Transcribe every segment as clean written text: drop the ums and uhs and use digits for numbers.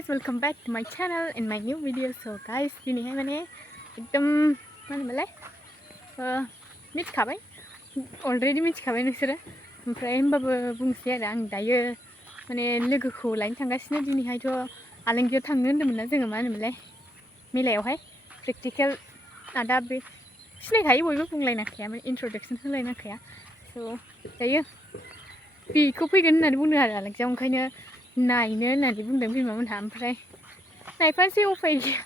guys, welcome back to my channel and my new video. So guys, दिनैहाय माने एकदम मा होनोमोनलाय मिथिखाबाय अलरेडि मिथिखाबाय नोंसोरो ओमफ्राय होमबाबो बुंसै आरो आं दायो माने लोगोखौ लायनो थांगासिनो दिनैहायथ' आलांगियाव थांनो होन्दोंमोन ना जोङो मा होनोमोनलाय मेलायावहाय प्रेक्टिकेल दा बे सिनायखायो बयबो बुंलायनांखाया माने इन्ट्रडक्सन होलायनांखाया स' दायो बेखौ फैगोन होननानै बुंदों आरो आलांगियाव ओंखायनो नायनो होननानै बुंदों बिमामोनहा ओमफ्राय नायफानोसै उफाय गैया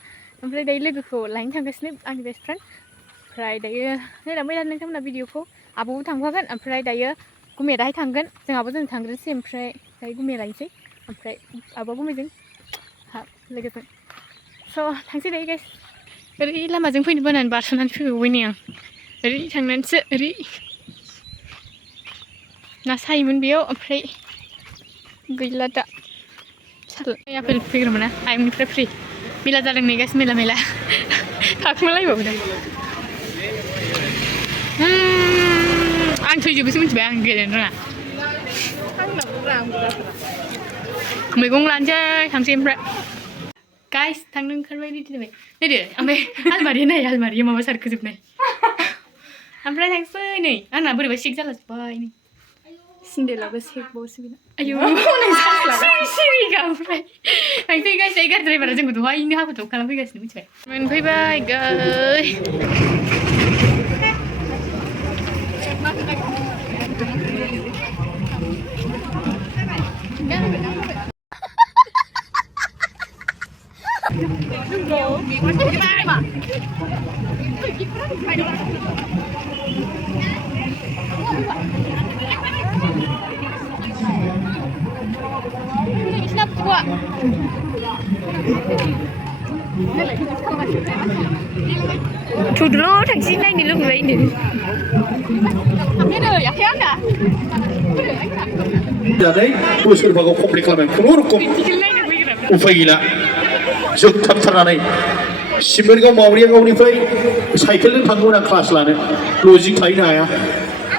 ओमफ्राय दायो लोगोखौ लायनो थांगासिनो आंनि बेस्ट फ्रेन्ड ओमफ्राय दायो नायलांबाय थादो नोंथांमोना भिडिअखौ आब'बो थांफागोन ओमफ्राय दायो गुमैयाहाय थांगोन जोंहाबो जों थांग्रोनोसै ओमफ्राय दायो गुमैया लायनोसै ओमफ्राय आब'आ गुमैजों लोगोजों स' थांसै दायो गाइस ओरै लामाजों फैनो बानानै बारस'नानै फैबावबाय नै आं ओरै थांनानैसो ओरै ना सायोमोन बेयाव ओमफ्राय गैला दा आपेल फैग्रोमोन ना आयंनिफ्राय फ्रि मेला जादों नै गाइस मेला थाखुमालायबावदों आं थैजोबोसो मिथिबाय आं गेलेनो रोङा मैगं लानोसै थांसै ओमफ्राय गाइस थांनो ओंखारबाय रेडि जाबाय नायदो ओमफ्राय आलमारिया माबा सारखोजोबनाय ओमफ्राय थांसै नै आंना बोरैबा सिक जालाजोब्बाय नै सिन्देलाबो सेकबावसो बेना आयौ सिरिगा ओमफ्राय थांसै गाइस गारि ड्राइभारा जोंखौ दहायनो हाखु दाखु खालामफैगासिनो मिथिबाय मोनफैबाय थुदल' थांसै नायनो लुबैबाय जानाय बोसोरबाखौ कमप्लिट खालामनाय खुनुरुखुम उफाय गैला जोबथाबथारनानै सिमोरगाव मावरियागावनिफ्राय साइकेलजों थांगौमोन आं क्लास लानो लजिं थाहैनो हाया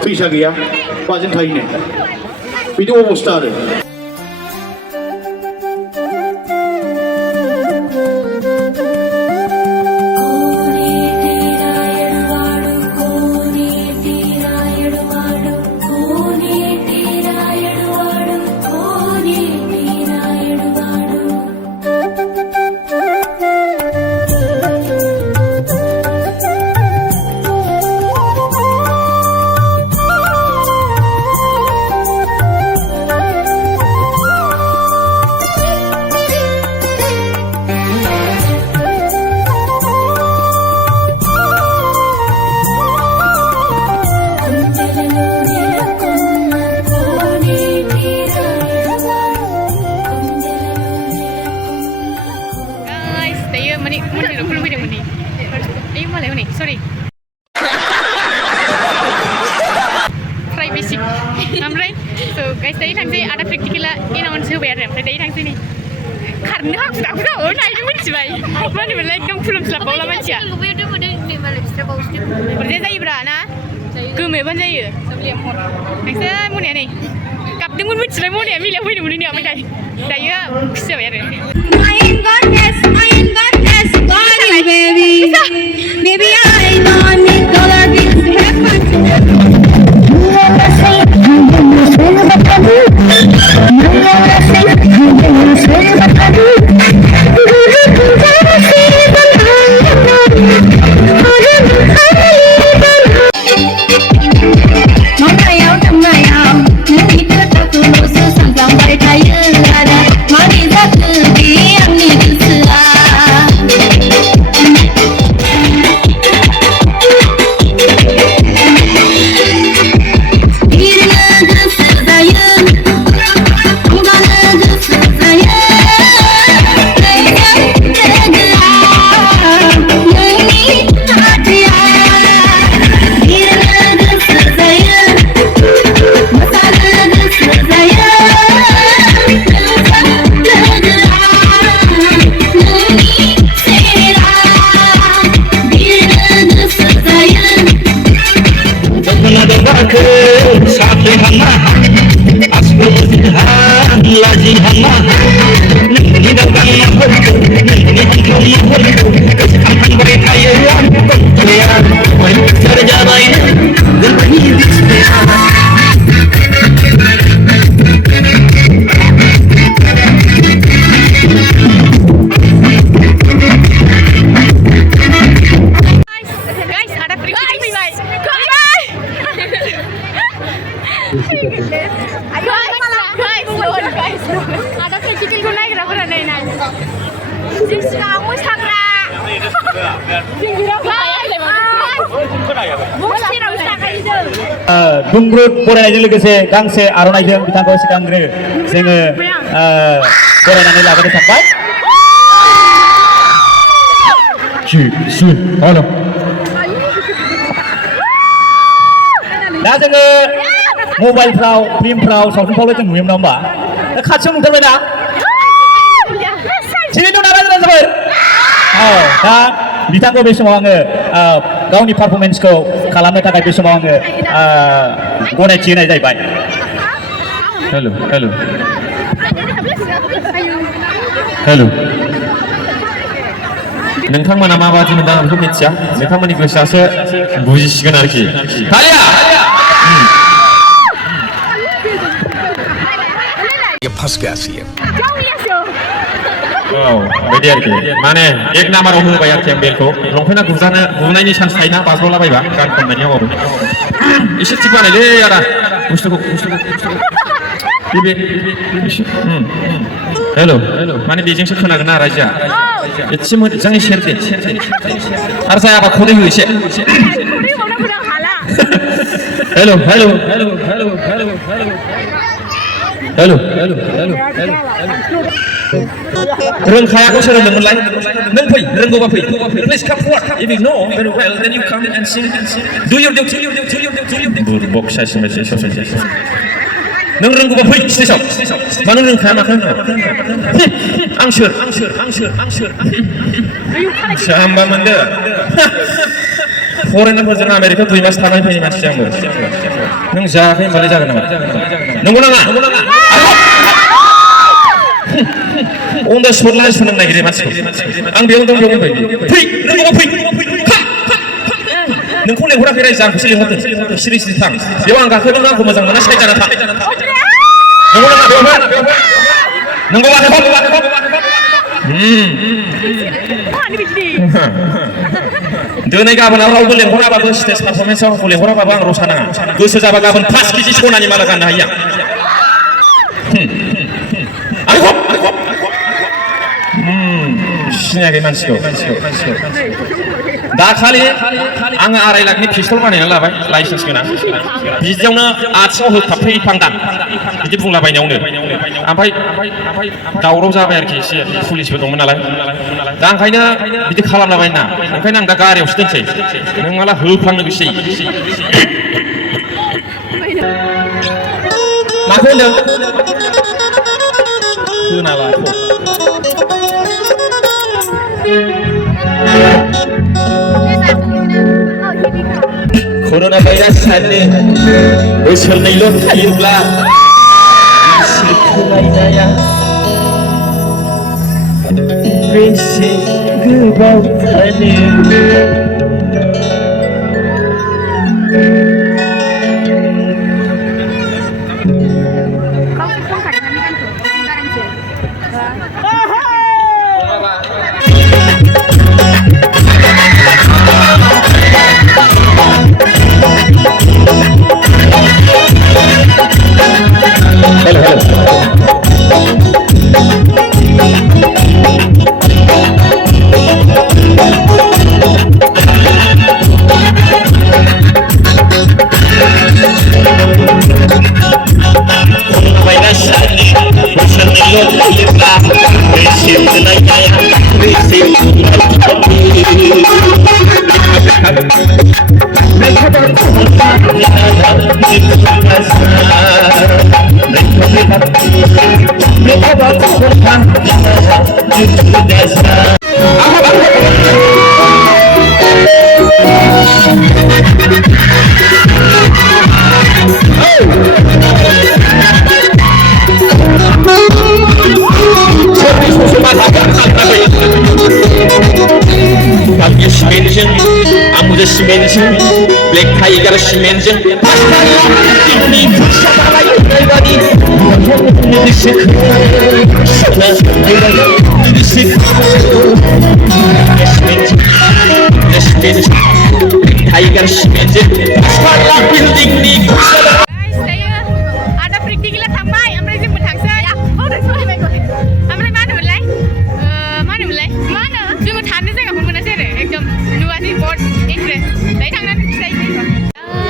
फैसा गैया माजों थाहैनो बिदि अबस्था आरो sorry प्राइभेसि ओमफ्राय स' गाइस दायो थांसै आदा प्रेक्टिकेला एनाउन्स होबाय आरो ओमफ्राय दायो थांसै नै खारनो हाखु दाखु दाबो नायनो मिथिबाय मा होनोमोनलाय एकदम खुलुमस्लाबबावला मानसिया बुरजा जायोब्रा ना गोमोबानो जायो नोंसोर मनिया नै गाबदोंमोन मिथिबाय मनिया मिलायाव फैनो मोनो ओमफ्राय दायो खुसि जाबाय आरो Baby, I want it, dollar bills have Ada practicalku naikग्राफोरा नै नाय जों सिगाङाव मोसाग्रा दुंब्रुद बरायनायजों लोगोसे गांसे आर'नाइजों बिथांखौ सिगांग्रो जोङो बरायनानै लाग्रोनो थांबाय दा जोङो मबाइलफ्राव फिल्मफ्राव सावथुनफ्रावबो जों नुयोमोन होमबा खाथियाव नुथारबायना थिगैनो दं रायजो दा बिथांखौ बे समाव आङो गावनि पारफरमेन्सखौ खालामनो थाखाय बे समाव आङो गनायथि होनाय जाहैबाय हेल' हेल' हेल' नोंथांमोना माबादि मोनदां आं बेखौ मिथिया नोंथांमोननि गोसोआसो बुजिसिगोन आरोखि हालिया फंस गया सी बिदि आरोखि माने एक नाम्बाराव होबाय आरोखि आं बेलखौ लंपेन्टआ गुनायनि चान्स थायोना बाज्ल'लाबायबा गान खननायनि आवगाव एसे थिग बानायलै आदा बुस्थुखौ हेल' माने बेजोंसो खोनागोन ना रायजोआ एसे मोजाङै सेरदे आरो जायाबा खदै हो एसे हेल' हेल' हेल' हेल' हेल' हेल' हेल' हेल' रोंखायाखौ सोलोंदोंमोनलाय नों फै रोंगौबा फै प्लिज काम forward if you know very well then you come and sing do your duty बुरबक साइस नों रोंगौबा फै स्टेजआव मानो रोंखाया माखो आं सोर जाम्बा मोनदो फरेनारफोरजों आमेरिका 2 मास थानानै फैनाय मानसि आंबो नों जायाखै होनबालाय जागोन नामा नंगौ नामा on the spot लाइन सोलोंनो नागिरो मानसिखौ आं बेयाव दं बेयाव फै रोंगौबा फै नोंखौ लेंहराखै रायजो आंखौसो लेंहरदों सिरि सिरि थां बेयाव आं गाखोदों आंखौ मोजां मोना साइड जाना थां नंगौ नामा बेयावहाय नंगौबा दिनै गाबोनाव रावबो लेंहराबाबो स्टेज पारफरमेन्सआव आंखौ लेंहराबाबो आं रसा नाङा गोसो जाबा गाबोन 5 केजि सनानि माला गाननो हायो सिनायाखै मानसिखौ दाखालि आङो 2.5 लाखनि पिस्तल बानायना लाबाय लाइसेन्स गोनां बिदियावनो आथिङाव होथाबफैफांदां बिदि बुंलाबायनायावनो ओमफ्राय दावराव जाबाय आरोखि एसे पुलिसबो दंमोन नालाय दा ओंखायनो बिदि खालामलाबायना ओंखायनो आं दा गारियावसो दोनसै नों माला होफ्लांनो गोसो माखौ होनदों खोनालाथ' कर'ना भाइरास साननि बोसोरनैल' थायोब्ला सोलायनाया बेसे गोबाव थानो ब्लेक टाइगार सिमेन्टजों दिननि फुजा दालाय ओरैबादि टाइगार सिमेन्टजों बिल्डिंनि फुजा दायो आदा प्रेक्टिकेला थांबाय ओमफ्राय जोंबो थांसै ओमफ्राय मा होनोमोनलाय जोङो थानो जायगाखौनो मोनासै आरो एकदम नुवासै बड इन्ट्रेस्ट दायो थांनानै खिथायसै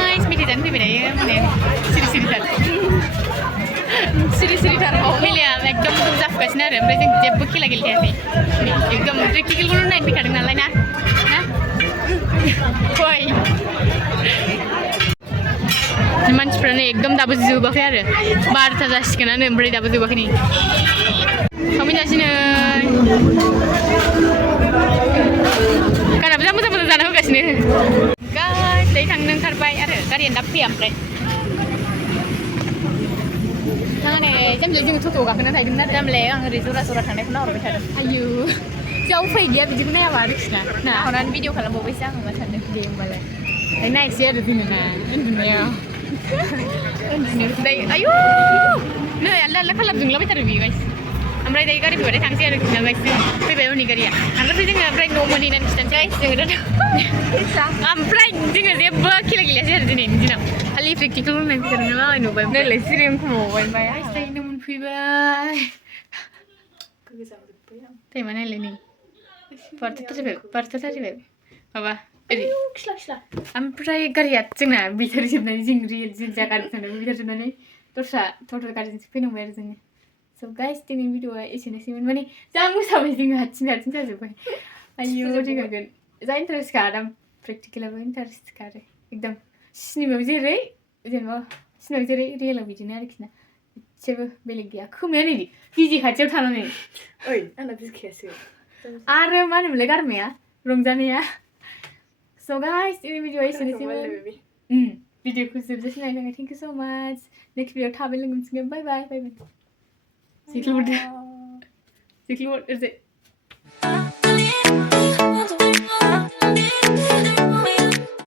गाइस मेथाइ जानो फैबाय दायो माने सिरिथार मेलाया एकदम जाफुगासिनो आरो ओमफ्राय जों जेबो खेला गेलेखायासै एकदम प्रेक्टिकेलखौल' नायनो फैखादों नालाय ना फै मानसिफ्रानो एकदम दाबो जोबाखै आरो 12ता जासिगोनानो ओमफ्राय दाबो जोबाखै नै थांफैनोसैनो गानाबो जा मोजां जाना होगासिनो गाइस दायो थांनो ओंखारबाय आरो गारियानो दा फैया ओमफ्राय माने जामबिलाय जोङो टट'आव गाखोना थाहैगोन आरो जामबिलाय आं ओरै जरा थांनायखौ नाहरबाय थादों आयु जोंहा उफाय गैया बिदिखौ नायाबा आरोखि ना नाहरनानै भिडिअ खालामबावबायसो आङो मा सानदों दे होमबालाय दायो नायसै आरो जोङो ना उन्दुनायाव दायो आयु नै आलदा खालार जोंलाबायथारो बियो गाइस ओमफ्राय दायो गारि फैबाथाय थांसै आरो खिना गाइस फैबाय उननि गारिया थांग्रोसै जोङो ओमफ्राय न' मोनहैनानै खिथानोसै जोङो दा ओमफ्राय जोङो जेबो खेला गेलेयासै आरो दिनैनि दिनाव खालि प्रेक्टिकेल होननाय फैखादों नालाय नुबाय नैलाय सिरि ओंखारबावबाय ओमफ्राय दायो मोनफैबाय टाइमा नायलाय नै 12ता जाहैबाय माबा ओरै ओमफ्राय गारिया जोंना बेटारि जोबनानै जों जा गारि थांदोंमोन बेटारि जोबनानै दस्रा टटल गारिजोंसो फैनांबाय आरो जोङो स' गाइस दिनैनि भिडिअ'आ एसेनोसैमोन माने जा मोसाबाय जोङो हारसिं जाजोब्बाय आयौ थैखागोन जा इन्टारेस्टखा दा प्रेक्टिकेलाबो इन्टारेस्टखा आरो एकदम सिनेमायाव जेरै जेनेबा सिनेमायाव जेरै रियेलाव बिदिनो आरोखि ना एसेबो बेलेग गैया खोमाया नै गिजि खाथियाव थानानै ओइ आंना बिखायासो आरो मा होनोमोनलाय गारमाया रंजानाया स' गाइस दिनैनि भिडिअ'आ एसेनोसैमोन भिडिअ'खौ जोबजासिम नायनो थाखाय थेंक इउ स' माच नेक्स्ट भिडिअ'आव थाबै लोगो मोनसिगोन बाय बाय जेख्लि हरदो ओरैजाय